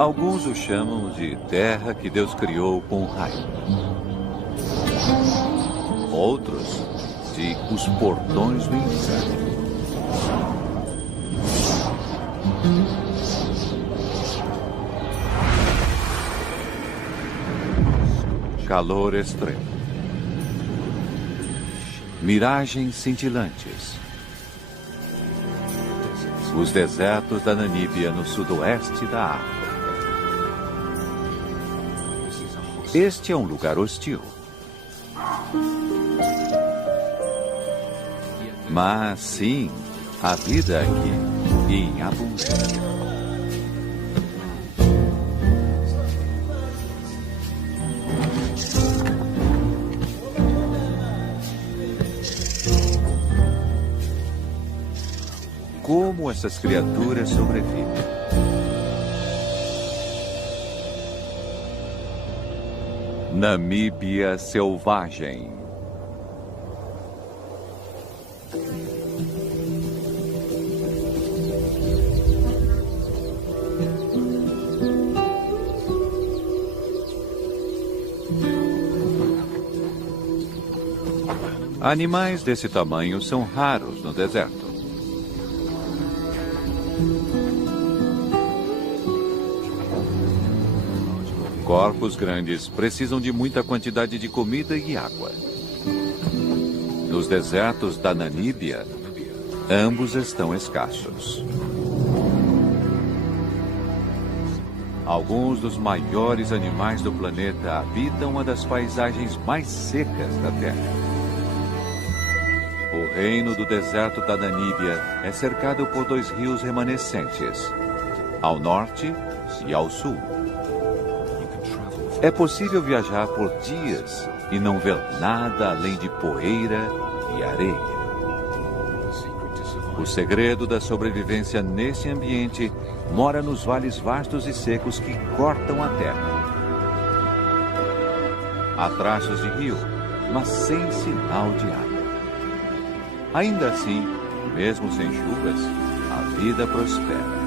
Alguns o chamam de terra que Deus criou com raio. Outros de os portões do inferno. Calor extremo. Miragens cintilantes. Os desertos da Namíbia no sudoeste da África. Este é um lugar hostil. Mas sim, a vida aqui em abundância. Como essas criaturas sobrevivem? Namíbia selvagem. Animais desse tamanho são raros no deserto. Corpos grandes precisam de muita quantidade de comida e água. Nos desertos da Namíbia, ambos estão escassos. Alguns dos maiores animais do planeta habitam uma das paisagens mais secas da Terra. O reino do deserto da Namíbia é cercado por 2 rios remanescentes, ao norte e ao sul. É possível viajar por dias e não ver nada além de poeira e areia. O segredo da sobrevivência nesse ambiente mora nos vales vastos e secos que cortam a terra. Há traços de rio, mas sem sinal de água. Ainda assim, mesmo sem chuvas, a vida prospera.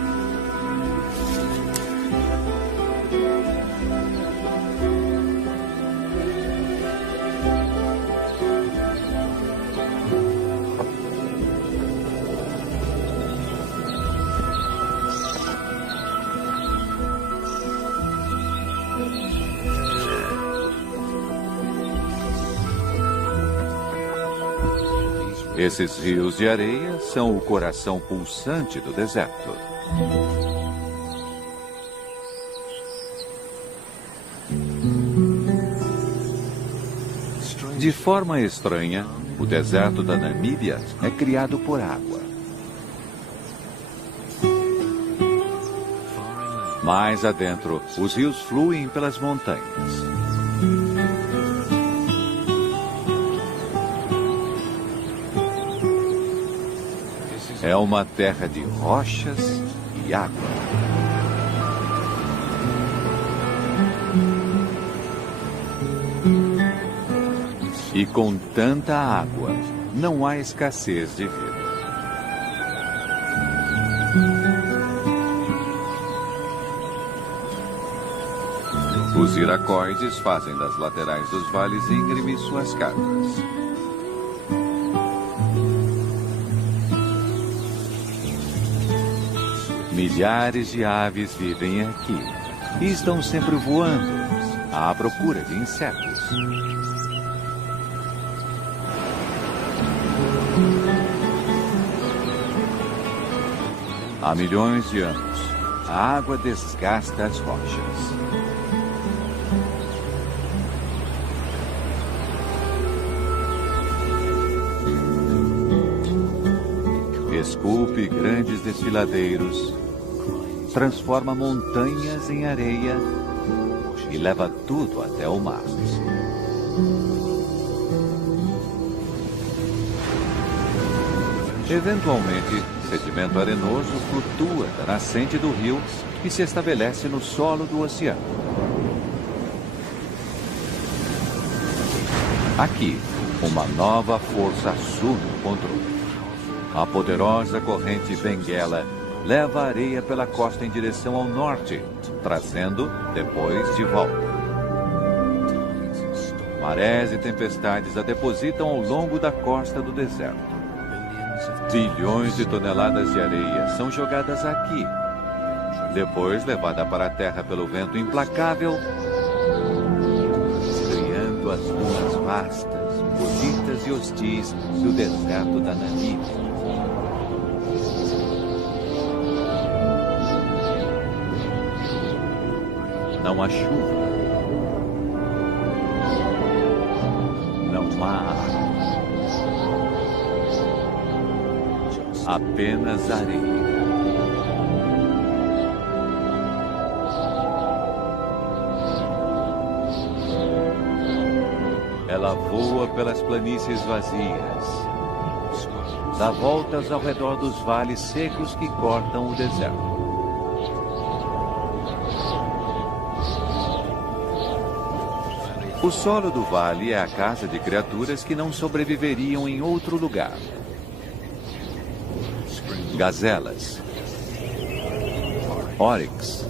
Esses rios de areia são o coração pulsante do deserto. De forma estranha, o deserto da Namíbia é criado por água. Mais adentro, os rios fluem pelas montanhas. É uma terra de rochas e água. E com tanta água, não há escassez de vida. Os iracoides fazem das laterais dos vales íngremes suas casas. Milhares de aves vivem aqui e estão sempre voando à procura de insetos. Há milhões de anos, a água desgasta as rochas. Esculpe grandes desfiladeiros, transforma montanhas em areia e leva tudo até o mar. Eventualmente, sedimento arenoso flutua da nascente do rio e se estabelece no solo do oceano. Aqui, uma nova força assume o controle. A poderosa corrente Benguela leva a areia pela costa em direção ao norte, trazendo depois de volta. Marés e tempestades a depositam ao longo da costa do deserto. Bilhões de toneladas de areia são jogadas aqui, depois levada para a terra pelo vento implacável, criando as dunas vastas, bonitas e hostis do deserto da Namíbia. Não há chuva, não há água, apenas areia. Ela voa pelas planícies vazias, dá voltas ao redor dos vales secos que cortam o deserto. O solo do vale é a casa de criaturas que não sobreviveriam em outro lugar. Gazelas, oryx,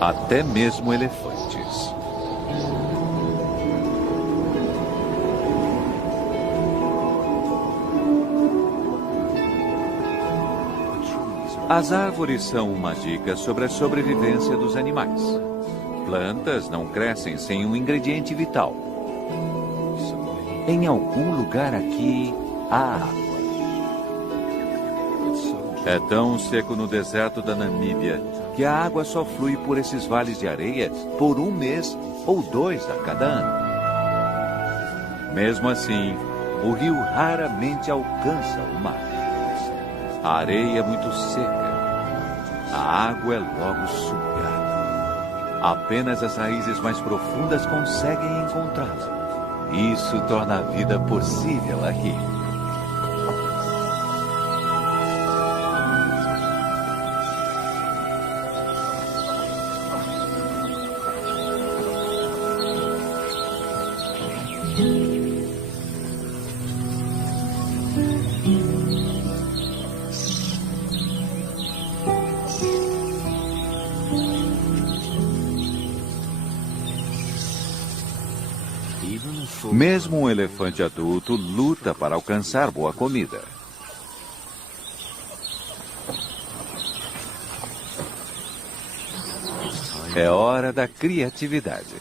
até mesmo elefantes. As árvores são uma dica sobre a sobrevivência dos animais. Plantas não crescem sem um ingrediente vital. Em algum lugar aqui há água. É tão seco no deserto da Namíbia que a água só flui por esses vales de areia por 1 mês ou 2 a cada ano. Mesmo assim, o rio raramente alcança o mar. A areia é muito seca. A água é logo sugada. Apenas as raízes mais profundas conseguem encontrá-la. Isso torna a vida possível aqui. Mesmo um elefante adulto luta para alcançar boa comida. É hora da criatividade.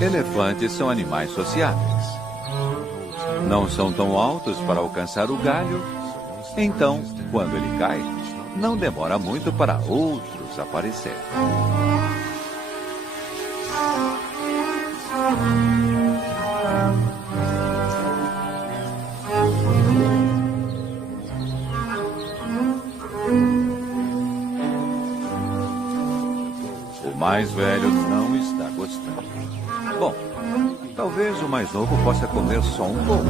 Elefantes são animais sociáveis. Não são tão altos para alcançar o galho, então, quando ele cai, não demora muito para outros aparecerem. O mais velho não está gostando. Bom, talvez o mais novo possa comer só um pouco.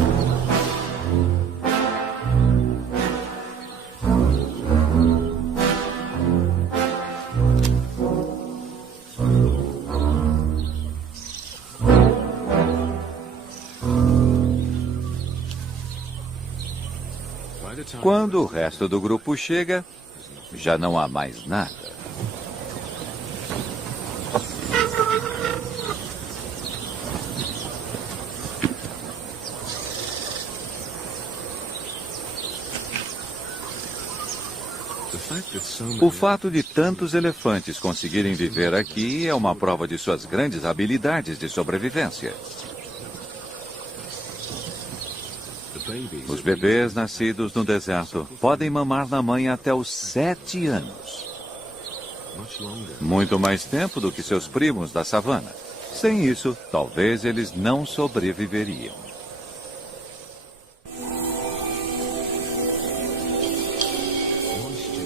Quando o resto do grupo chega, já não há mais nada. O fato de tantos elefantes conseguirem viver aqui é uma prova de suas grandes habilidades de sobrevivência. Os bebês nascidos no deserto podem mamar na mãe até os 7 anos. Muito mais tempo do que seus primos da savana. Sem isso, talvez eles não sobreviveriam.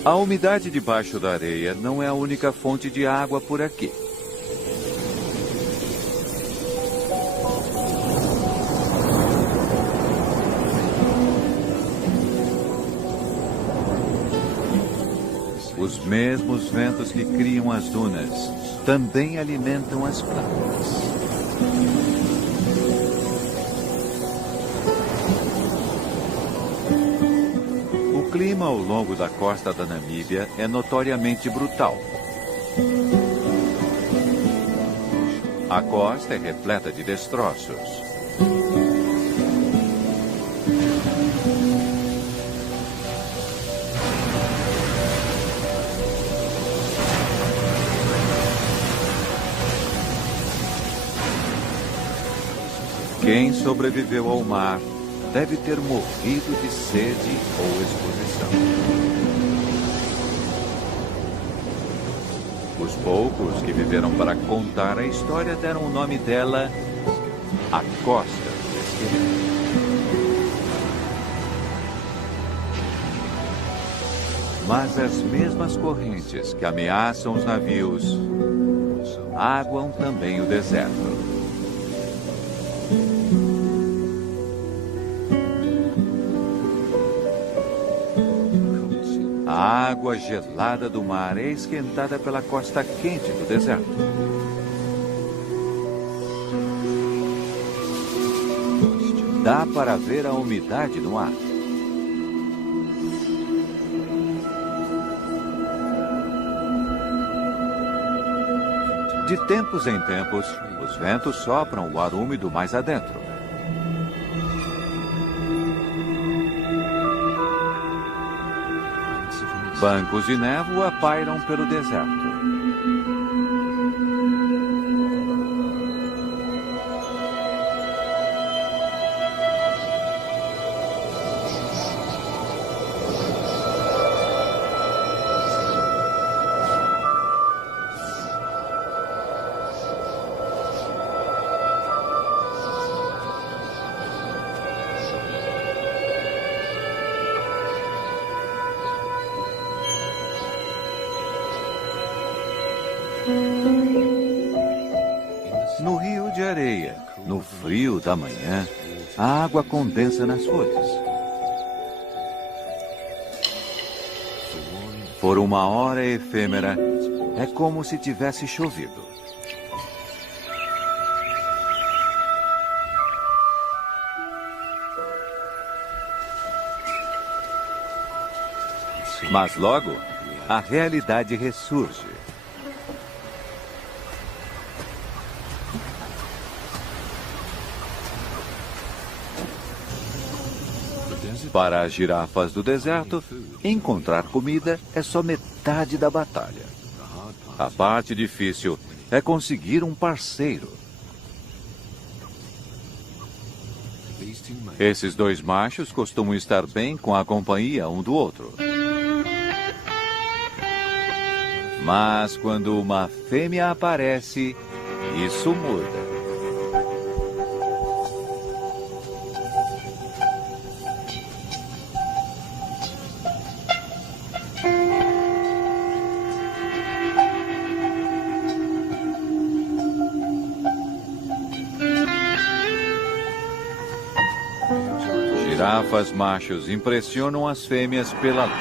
A umidade debaixo da areia não é a única fonte de água por aqui. Os mesmos ventos que criam as dunas também alimentam as plantas. O clima ao longo da costa da Namíbia é notoriamente brutal. A costa é repleta de destroços. Quem sobreviveu ao mar deve ter morrido de sede ou exposição. Os poucos que viveram para contar a história deram o nome dela a Costa do Esqueleto. Mas as mesmas correntes que ameaçam os navios aguam também o deserto. A água gelada do mar é esquentada pela costa quente do deserto. Dá para ver a umidade no ar. De tempos em tempos, os ventos sopram o ar úmido mais adentro. Bancos de névoa pairam pelo deserto. No rio de areia, no frio da manhã, a água condensa nas folhas. Por uma hora efêmera, é como se tivesse chovido. Mas logo, a realidade ressurge. Para as girafas do deserto, encontrar comida é só metade da batalha. A parte difícil é conseguir um parceiro. Esses dois machos costumam estar bem com a companhia um do outro. Mas quando uma fêmea aparece, isso muda. Girafas machos impressionam as fêmeas pela luta.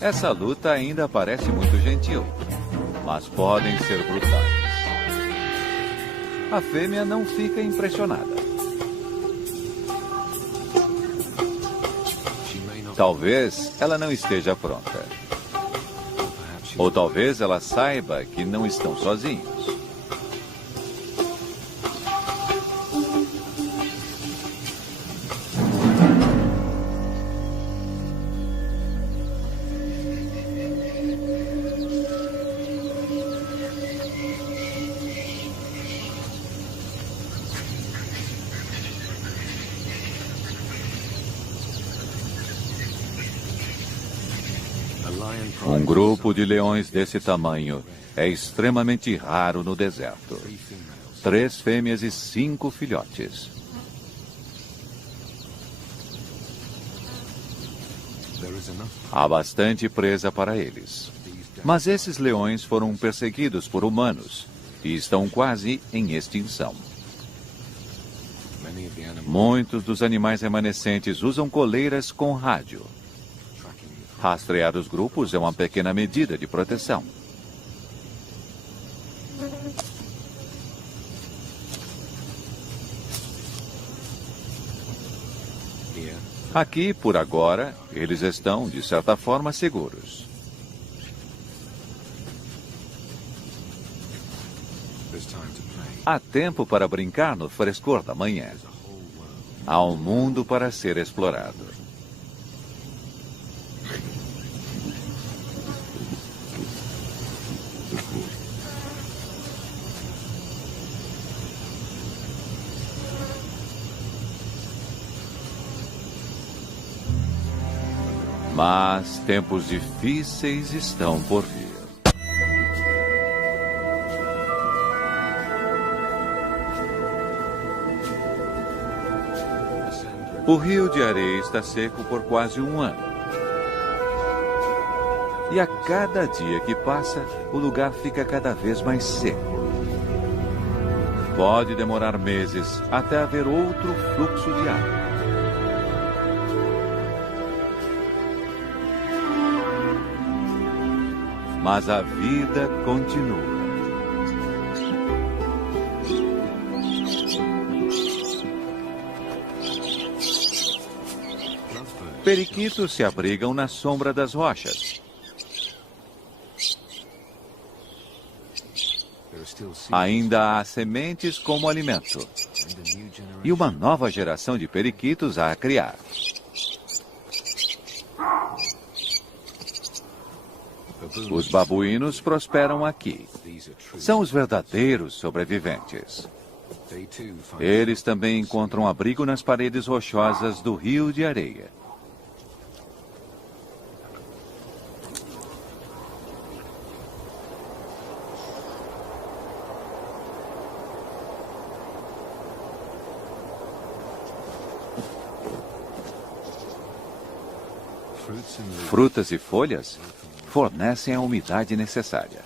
Essa luta ainda parece muito gentil, mas podem ser brutais. A fêmea não fica impressionada. Talvez ela não esteja pronta. Ou talvez ela saiba que não estão sozinhos. Um grupo de leões desse tamanho é extremamente raro no deserto. 3 fêmeas e 5 filhotes. Há bastante presa para eles. Mas esses leões foram perseguidos por humanos e estão quase em extinção. Muitos dos animais remanescentes usam coleiras com rádio. Rastrear os grupos é uma pequena medida de proteção. Aqui, por agora, eles estão, de certa forma, seguros. Há tempo para brincar no frescor da manhã. Há um mundo para ser explorado. Mas tempos difíceis estão por vir. O rio de areia está seco por quase um ano. E a cada dia que passa, o lugar fica cada vez mais seco. Pode demorar meses até haver outro fluxo de água. Mas a vida continua. Periquitos se abrigam na sombra das rochas. Ainda há sementes como alimento. E uma nova geração de periquitos a criar. Os babuínos prosperam aqui. São os verdadeiros sobreviventes. Eles também encontram abrigo nas paredes rochosas do rio de areia. Frutas e folhas fornecem a umidade necessária.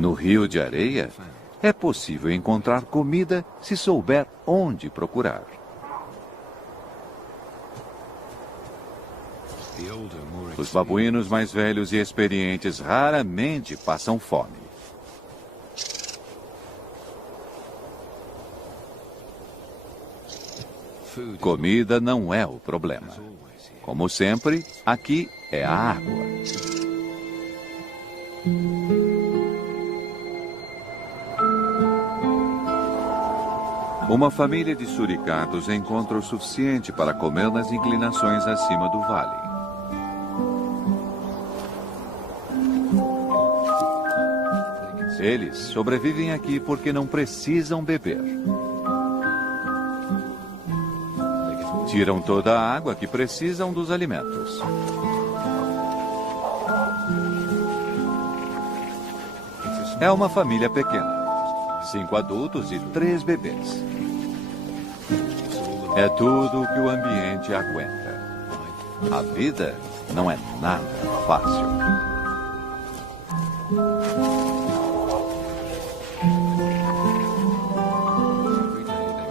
No rio de areia, é possível encontrar comida se souber onde procurar. Os babuínos mais velhos e experientes raramente passam fome. Comida não é o problema. Como sempre, aqui é a água. Uma família de suricatos encontra o suficiente para comer nas inclinações acima do vale. Eles sobrevivem aqui porque não precisam beber. Tiram toda a água que precisam dos alimentos. É uma família pequena. 5 adultos e 3 bebês. É tudo o que o ambiente aguenta. A vida não é nada fácil.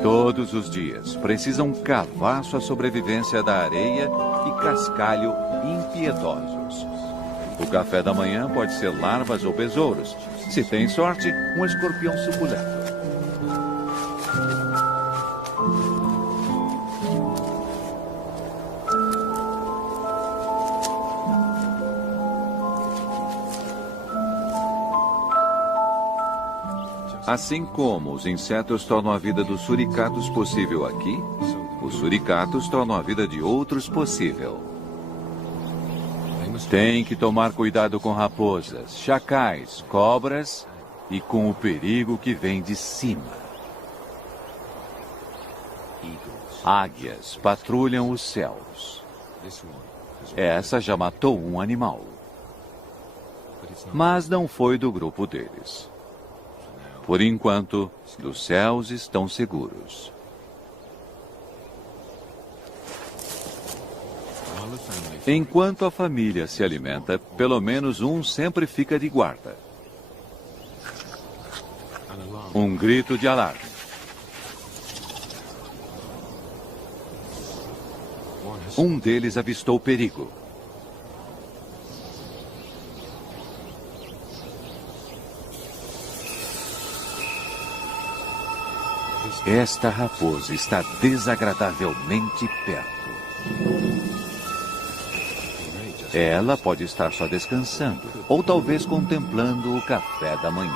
Todos os dias precisam cavar sua sobrevivência da areia e cascalho impiedosos. O café da manhã pode ser larvas ou besouros. Se tem sorte, um escorpião suculento. Assim como os insetos tornam a vida dos suricatos possível aqui, os suricatos tornam a vida de outros possível. Tem que tomar cuidado com raposas, chacais, cobras e com o perigo que vem de cima. Águias patrulham os céus. Essa já matou um animal. Mas não foi do grupo deles. Por enquanto, os céus estão seguros. Enquanto a família se alimenta, pelo menos um sempre fica de guarda. Um grito de alarme. Um deles avistou perigo. Esta raposa está desagradavelmente perto. Ela pode estar só descansando, ou talvez contemplando o café da manhã.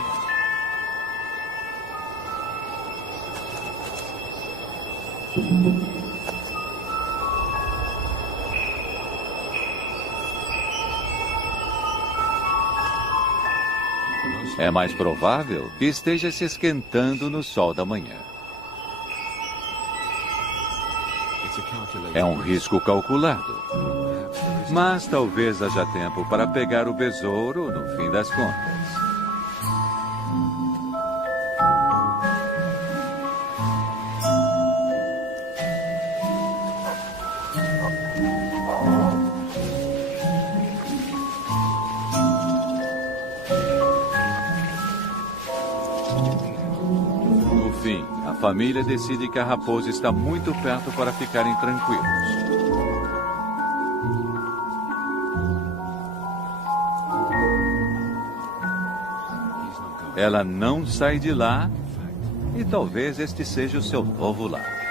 É mais provável que esteja se esquentando no sol da manhã. É um risco calculado. Mas talvez haja tempo para pegar o besouro no fim das contas. No fim, a família decide que a raposa está muito perto para ficarem tranquilos. Ela não sai de lá e talvez este seja o seu novo lar.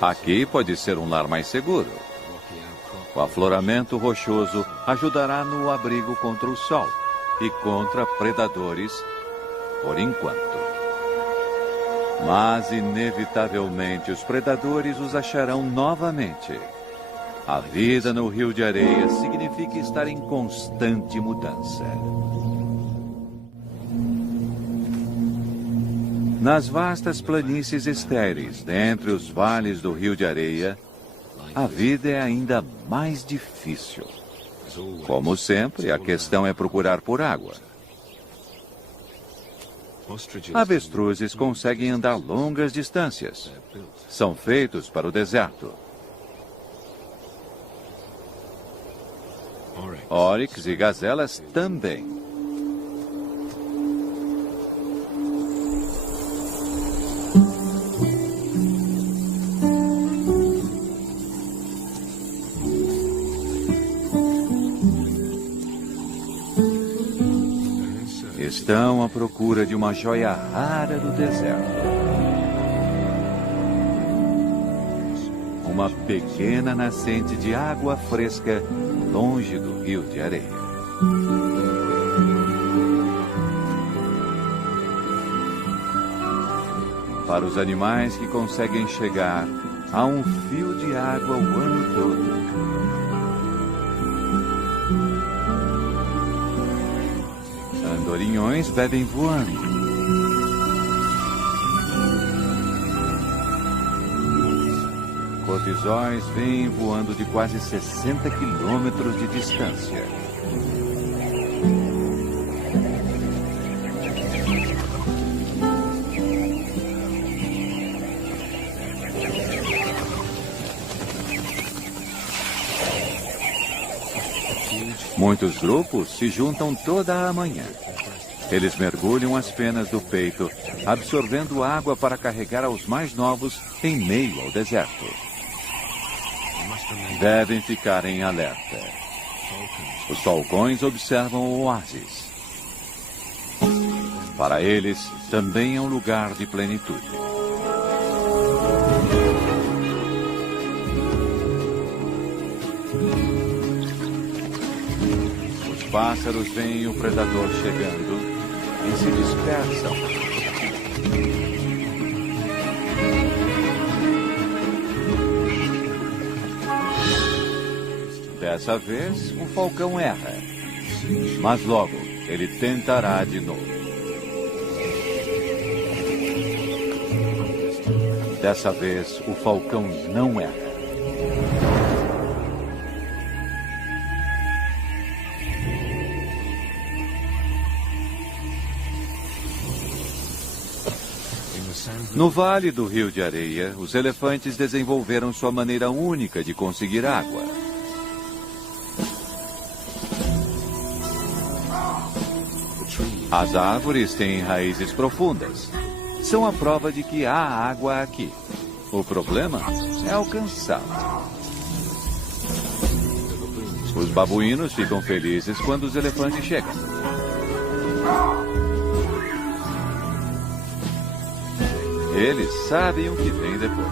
Aqui pode ser um lar mais seguro. O afloramento rochoso ajudará no abrigo contra o sol e contra predadores, por enquanto. Mas, inevitavelmente, os predadores os acharão novamente. A vida no Rio de Areia significa estar em constante mudança. Nas vastas planícies estéreis, dentre os vales do Rio de Areia, a vida é ainda mais difícil. Como sempre, a questão é procurar por água. Avestruzes conseguem andar longas distâncias. São feitos para o deserto. Oryx e gazelas também. Estão à procura de uma joia rara do deserto. Uma pequena nascente de água fresca longe do Rio de Areia. Para os animais que conseguem chegar, há um fio de água o ano todo. Andorinhões bebem voando. Cortisóis vêm voando de quase 60 quilômetros de distância. Muitos grupos se juntam toda a manhã. Eles mergulham as penas do peito, absorvendo água para carregar aos mais novos em meio ao deserto. Devem ficar em alerta. Os falcões observam o oásis. Para eles, também é um lugar de plenitude. Os pássaros veem o predador chegando e se dispersam. Dessa vez, o falcão erra. Mas logo, ele tentará de novo. Dessa vez, o falcão não erra. No Vale do Rio de Areia, os elefantes desenvolveram sua maneira única de conseguir água. As árvores têm raízes profundas. São a prova de que há água aqui. O problema é alcançá-la. Os babuínos ficam felizes quando os elefantes chegam. Eles sabem o que vem depois.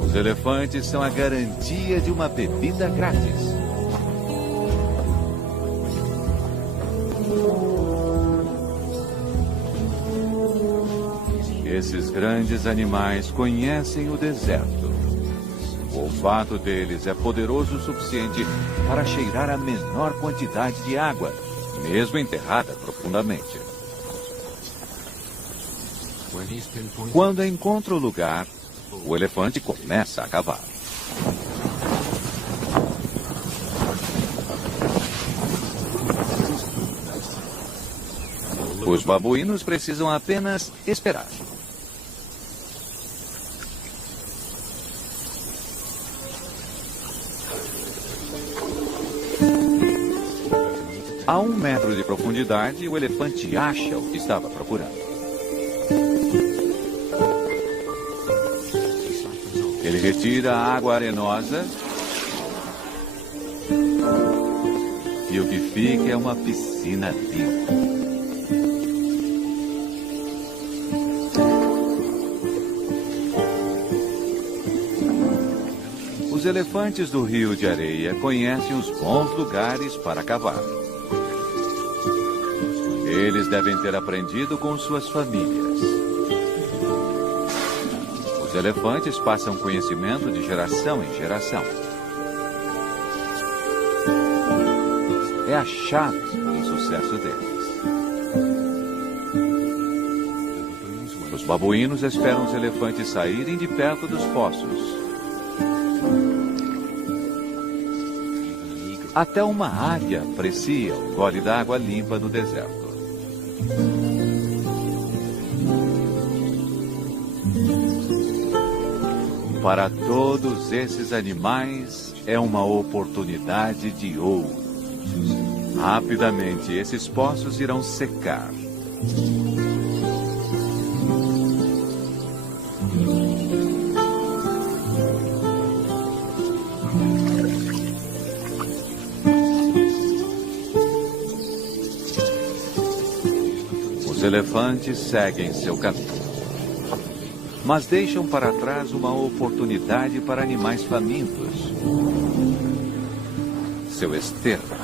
Os elefantes são a garantia de uma bebida grátis. Esses grandes animais conhecem o deserto. O olfato deles é poderoso o suficiente para cheirar a menor quantidade de água, mesmo enterrada profundamente. Quando encontra o lugar, o elefante começa a cavar. Os babuínos precisam apenas esperar. A 1 metro de profundidade, o elefante acha o que estava procurando. Ele retira a água arenosa e o que fica é uma piscina limpa. Os elefantes do Rio de Areia conhecem os bons lugares para cavar. Eles devem ter aprendido com suas famílias. Os elefantes passam conhecimento de geração em geração. É a chave do sucesso deles. Os babuínos esperam os elefantes saírem de perto dos poços. Até uma águia aprecia o gole d'água limpa no deserto. Para todos esses animais, é uma oportunidade de ouro. Rapidamente, esses poços irão secar. Os elefantes seguem seu caminho, mas deixam para trás uma oportunidade para animais famintos. Seu esterco.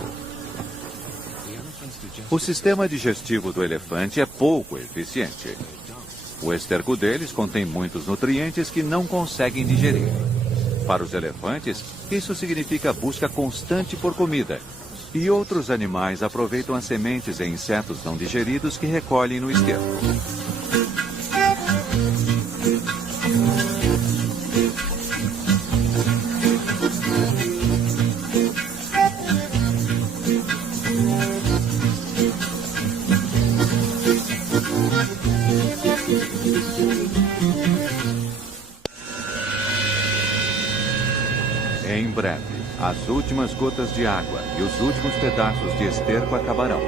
O sistema digestivo do elefante é pouco eficiente. O esterco deles contém muitos nutrientes que não conseguem digerir. Para os elefantes, isso significa busca constante por comida. E outros animais aproveitam as sementes e insetos não digeridos que recolhem no esterco. Em breve, as últimas gotas de água e os últimos pedaços de esterco acabarão.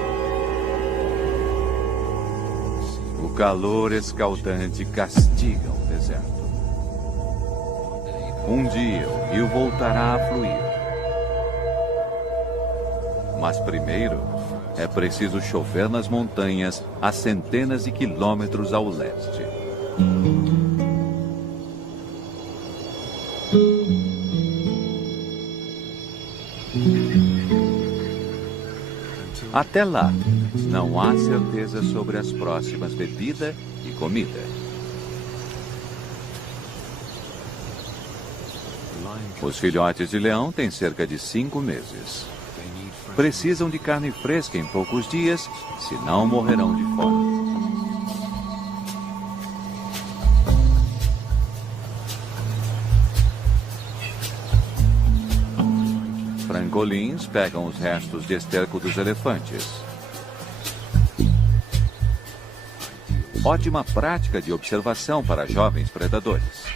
O calor escaldante castiga o deserto. Um dia o rio voltará a fluir. Mas primeiro é preciso chover nas montanhas a centenas de quilômetros ao leste. Até lá, não há certeza sobre as próximas bebida e comida. Os filhotes de leão têm cerca de 5 meses. Precisam de carne fresca em poucos dias, senão morrerão de fome. Francolins pegam os restos de esterco dos elefantes. Ótima prática de observação para jovens predadores.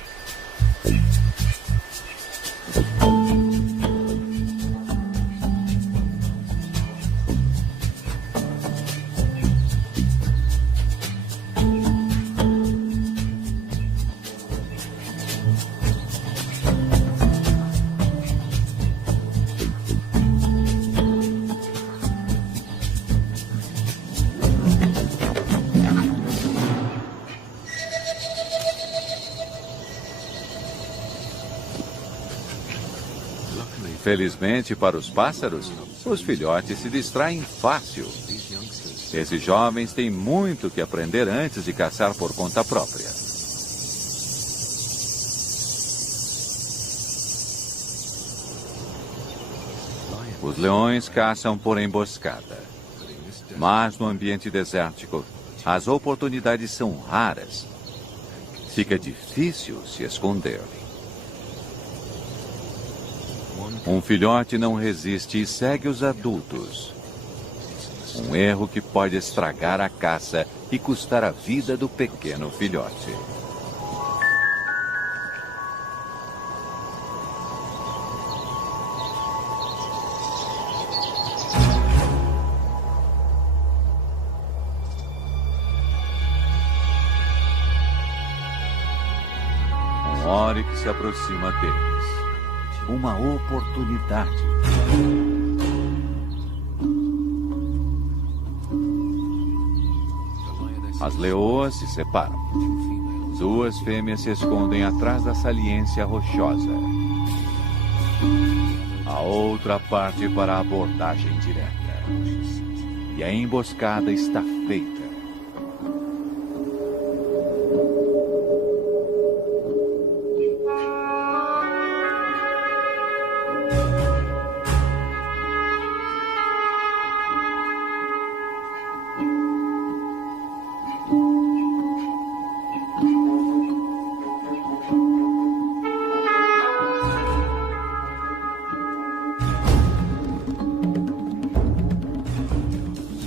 Felizmente para os pássaros, os filhotes se distraem fácil. Esses jovens têm muito que aprender antes de caçar por conta própria. Os leões caçam por emboscada. Mas no ambiente desértico, as oportunidades são raras. Fica difícil se esconder. Um filhote não resiste e segue os adultos. Um erro que pode estragar a caça e custar a vida do pequeno filhote. Um oryx se aproxima deles. Uma oportunidade. As leoas se separam. 2 fêmeas se escondem atrás da saliência rochosa. A outra parte para a abordagem direta. E a emboscada está feita.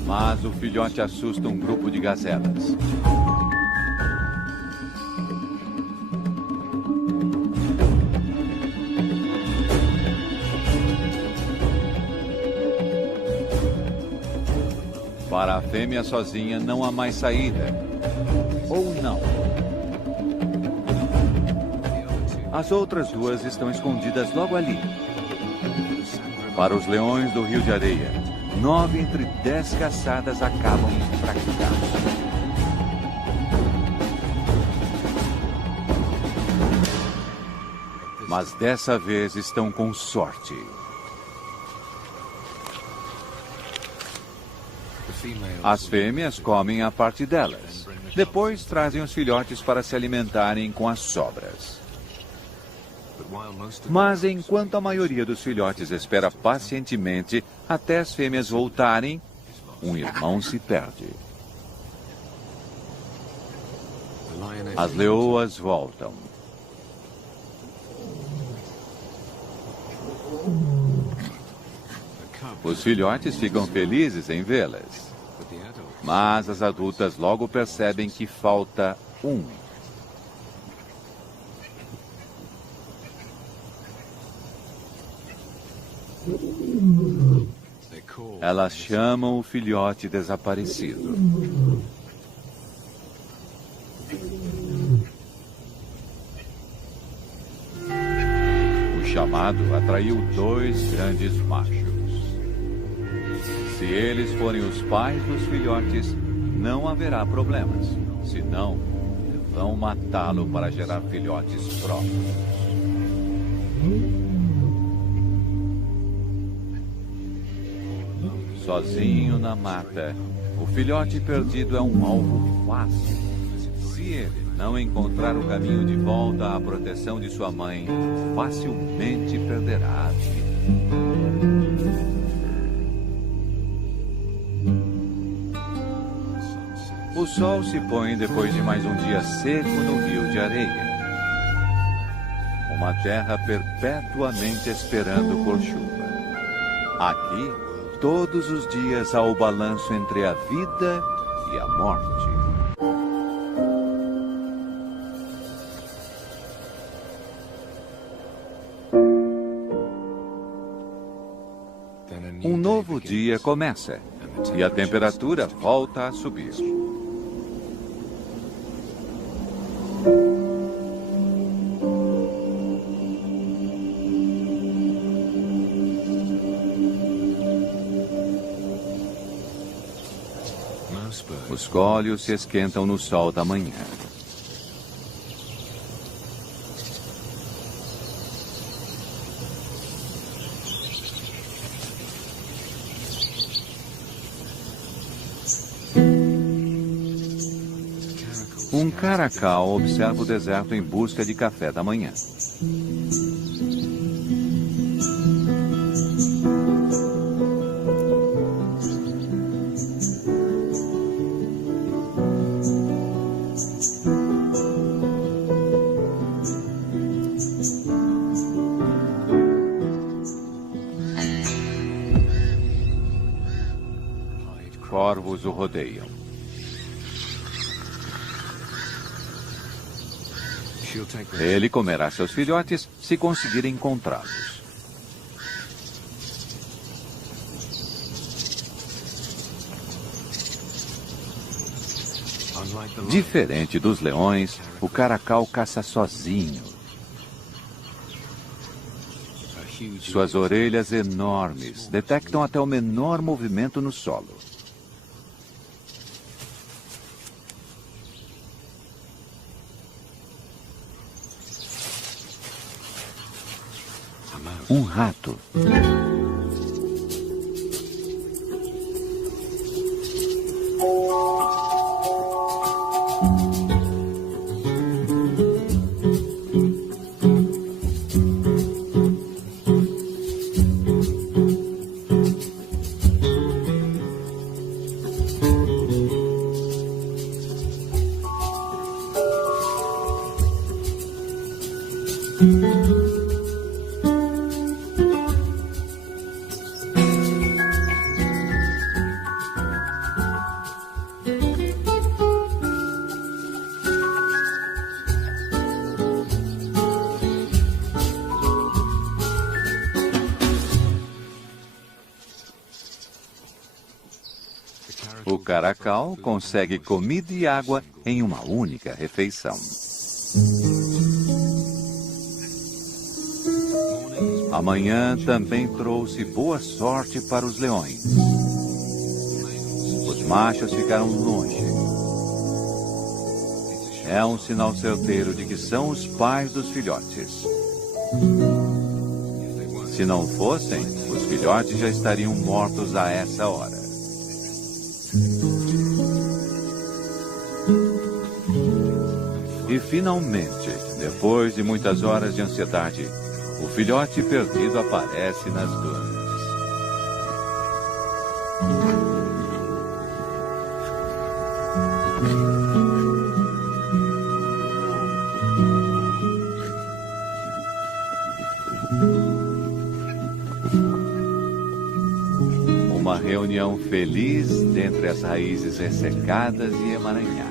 Mas o filhote assusta um grupo de gazelas. Para a fêmea sozinha não há mais saída. Ou não. As outras 2 estão escondidas logo ali. Para os leões do Rio de Areia, 9 entre 10 caçadas acabam em fracasso. Mas dessa vez estão com sorte. As fêmeas comem a parte delas. Depois trazem os filhotes para se alimentarem com as sobras. Mas enquanto a maioria dos filhotes espera pacientemente até as fêmeas voltarem, um irmão se perde. As leoas voltam. Os filhotes ficam felizes em vê-las. Mas as adultas logo percebem que falta um. Elas chamam o filhote desaparecido. O chamado atraiu 2 grandes machos. Se eles forem os pais dos filhotes, não haverá problemas. Se não, vão matá-lo para gerar filhotes próprios. Sozinho na mata, o filhote perdido é um alvo fácil. Se ele não encontrar o caminho de volta à proteção de sua mãe, facilmente perderá a vida. O sol se põe depois de mais um dia seco no rio de areia. Uma terra perpetuamente esperando por chuva. Aqui, todos os dias há o balanço entre a vida e a morte. Um novo dia começa e a temperatura volta a subir. Os cólios se esquentam no sol da manhã. Um caracal observa o deserto em busca de café da manhã. Corvos o rodeiam. Ele comerá seus filhotes se conseguir encontrá-los. Diferente dos leões, o caracal caça sozinho. Suas orelhas enormes detectam até o menor movimento no solo. Um rato. O caracal consegue comida e água em uma única refeição. Amanhã também trouxe boa sorte para os leões. Os machos ficaram longe. É um sinal certeiro de que são os pais dos filhotes. Se não fossem, os filhotes já estariam mortos a essa hora. E finalmente, depois de muitas horas de ansiedade, o filhote perdido aparece nas dunas. Uma reunião feliz dentre as raízes ressecadas e emaranhadas.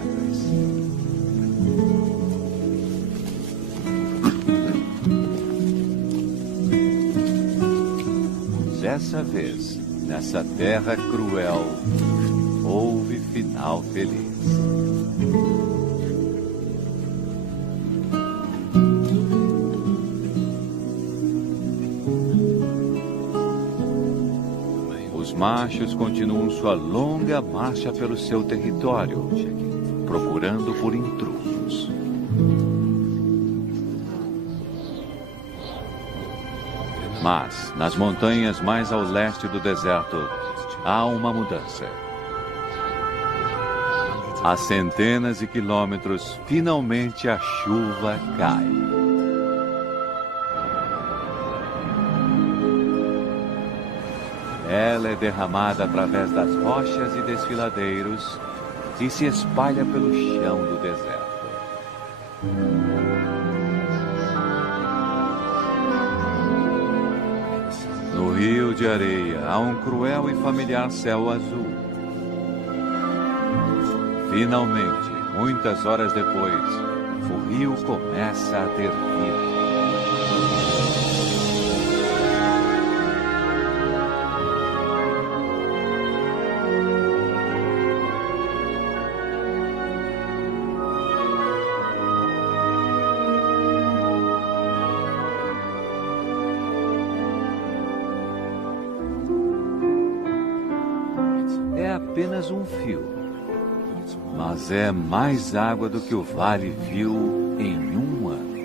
Dessa vez, nessa terra cruel, houve final feliz. Os machos continuam sua longa marcha pelo seu território, procurando por intrusos. Mas, nas montanhas mais ao leste do deserto, há uma mudança. A centenas de quilômetros, finalmente a chuva cai. Ela é derramada através das rochas e desfiladeiros e se espalha pelo chão do deserto. No rio de areia há um cruel e familiar céu azul. Finalmente, muitas horas depois, o rio começa a ter vida. É apenas um fio, mas é mais água do que o vale viu em um ano.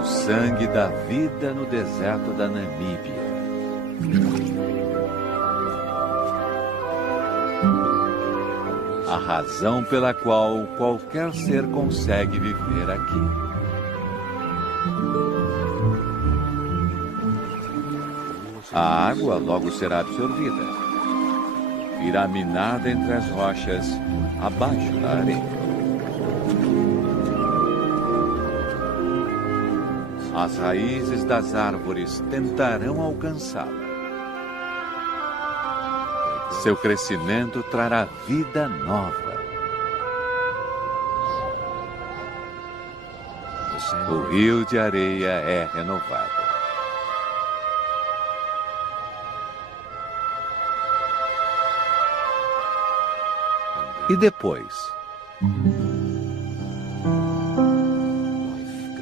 O sangue da vida no deserto da Namíbia. A razão pela qual qualquer ser consegue viver aqui. A água logo será absorvida. Irá minada entre as rochas, abaixo da areia. As raízes das árvores tentarão alcançá-la. Seu crescimento trará vida nova. O rio de areia é renovado. E depois?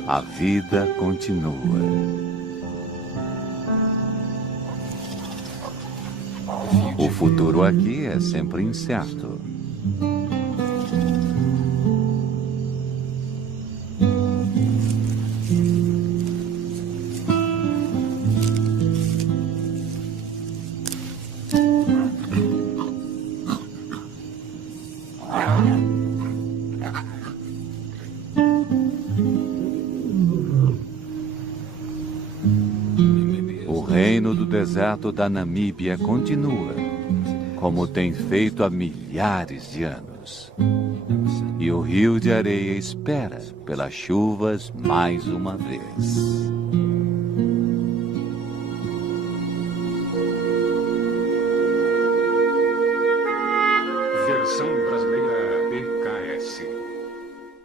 A vida continua. O futuro aqui é sempre incerto. O reino do deserto da Namíbia continua, como tem feito há milhares de anos. E o rio de areia espera pelas chuvas mais uma vez.